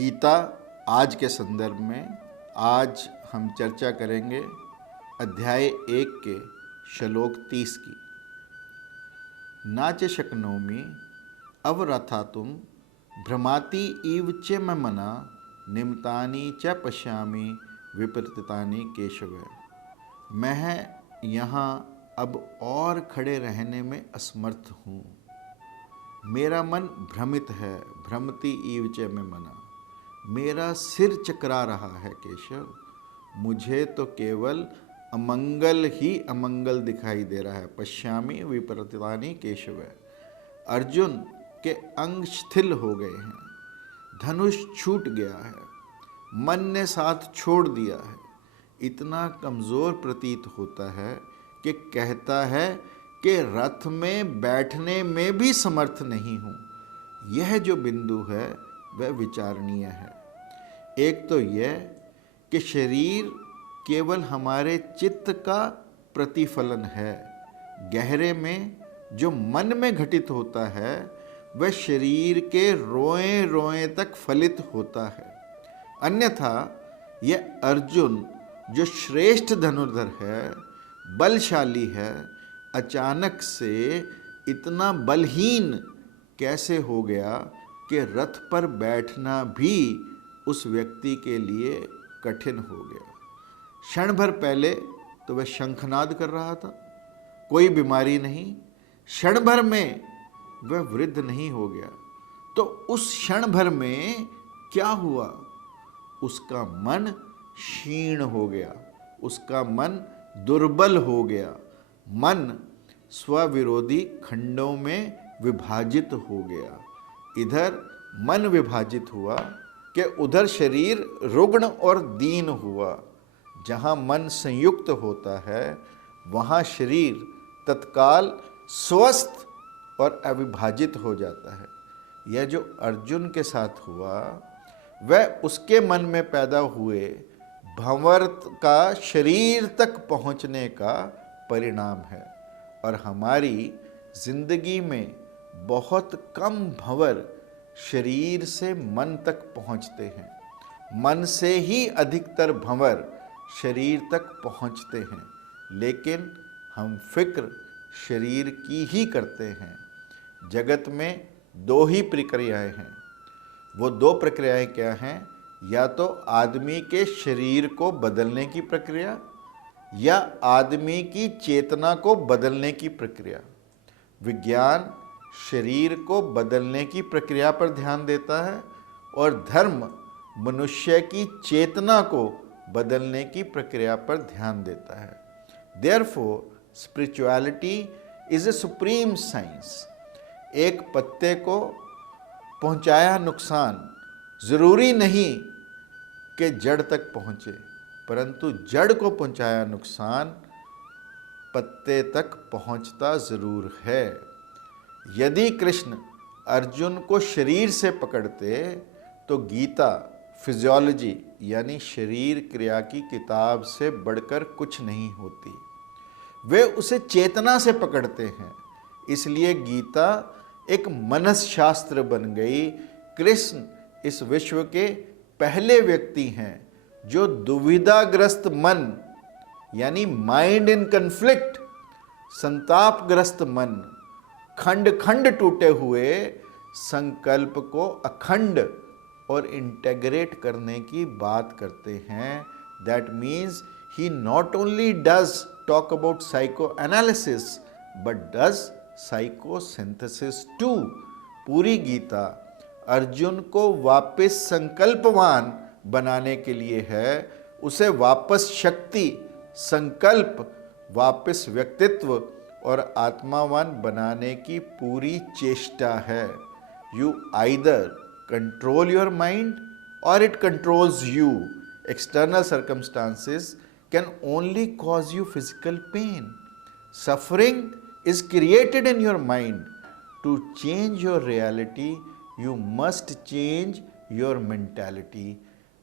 गीता आज के संदर्भ में आज हम चर्चा करेंगे अध्याय 1 के श्लोक 30 की। नाच शक्नोमि अवरथातुम भ्रमाति इव च मैं मना निमतानि च पश्यामि विपरीतानि केशव। मैं यहाँ अब और खड़े रहने में असमर्थ हूँ। मेरा मन भ्रमित है, भ्रमति ईव च में मना। मेरा सिर चकरा रहा है केशव। मुझे तो केवल अमंगल ही अमंगल दिखाई दे रहा है। पश्यामि विपरीतानि केशव। अर्जुन के अंग शिथिल हो गए हैं, धनुष छूट गया है, मन ने साथ छोड़ दिया है। इतना कमज़ोर प्रतीत होता है कि कहता है कि रथ में बैठने में भी समर्थ नहीं हूँ। यह जो बिंदु है वह विचारणीय है। एक तो यह कि शरीर केवल हमारे चित्त का प्रतिफलन है। गहरे में जो मन में घटित होता है वह शरीर के रोए रोए तक फलित होता है। अन्यथा यह अर्जुन जो श्रेष्ठ धनुर्धर है, बलशाली है, अचानक से इतना बलहीन कैसे हो गया कि रथ पर बैठना भी उस व्यक्ति के लिए कठिन हो गया। क्षण भर पहले तो वह शंखनाद कर रहा था, कोई बीमारी नहीं। क्षण भर में वह वृद्ध नहीं हो गया। तो उस क्षण भर में क्या हुआ? उसका मन क्षीण हो गया, उसका मन दुर्बल हो गया। मन स्वविरोधी खंडों में विभाजित हो गया। इधर मन विभाजित हुआ कि उधर शरीर रुग्ण और दीन हुआ। जहाँ मन संयुक्त होता है वहाँ शरीर तत्काल स्वस्थ और अविभाजित हो जाता है। यह जो अर्जुन के साथ हुआ वह उसके मन में पैदा हुए भंवर का शरीर तक पहुँचने का परिणाम है। और हमारी जिंदगी में बहुत कम भंवर शरीर से मन तक पहुँचते हैं। मन से ही अधिकतर भंवर शरीर तक पहुँचते हैं, लेकिन हम फिक्र शरीर की ही करते हैं। जगत में दो ही प्रक्रियाएं हैं। वो दो प्रक्रियाएं क्या हैं? या तो आदमी के शरीर को बदलने की प्रक्रिया या आदमी की चेतना को बदलने की प्रक्रिया। विज्ञान शरीर को बदलने की प्रक्रिया पर ध्यान देता है और धर्म मनुष्य की चेतना को बदलने की प्रक्रिया पर ध्यान देता है। Therefore spirituality is a supreme science. एक पत्ते को पहुंचाया नुकसान जरूरी नहीं कि जड़ तक पहुंचे, परंतु जड़ को पहुंचाया नुकसान पत्ते तक पहुंचता जरूर है। यदि कृष्ण अर्जुन को शरीर से पकड़ते तो गीता फिजियोलॉजी यानी शरीर क्रिया की किताब से बढ़कर कुछ नहीं होती। वे उसे चेतना से पकड़ते हैं, इसलिए गीता एक मनसशास्त्र बन गई। कृष्ण इस विश्व के पहले व्यक्ति हैं जो दुविधाग्रस्त मन यानी माइंड इन कन्फ्लिक्ट, संतापग्रस्त मन, खंड खंड टूटे हुए संकल्प को अखंड और इंटेग्रेट करने की बात करते हैं। That means he not only does talk about psychoanalysis but does psychosynthesis too. पूरी गीता अर्जुन को वापस संकल्पवान बनाने के लिए है, उसे वापस शक्ति, संकल्प, वापस व्यक्तित्व और आत्मावान बनाने की पूरी चेष्टा है। You either control your mind और it controls you. External circumstances can only cause you physical pain. Suffering is created in your mind. To change your reality, you must change your mentality.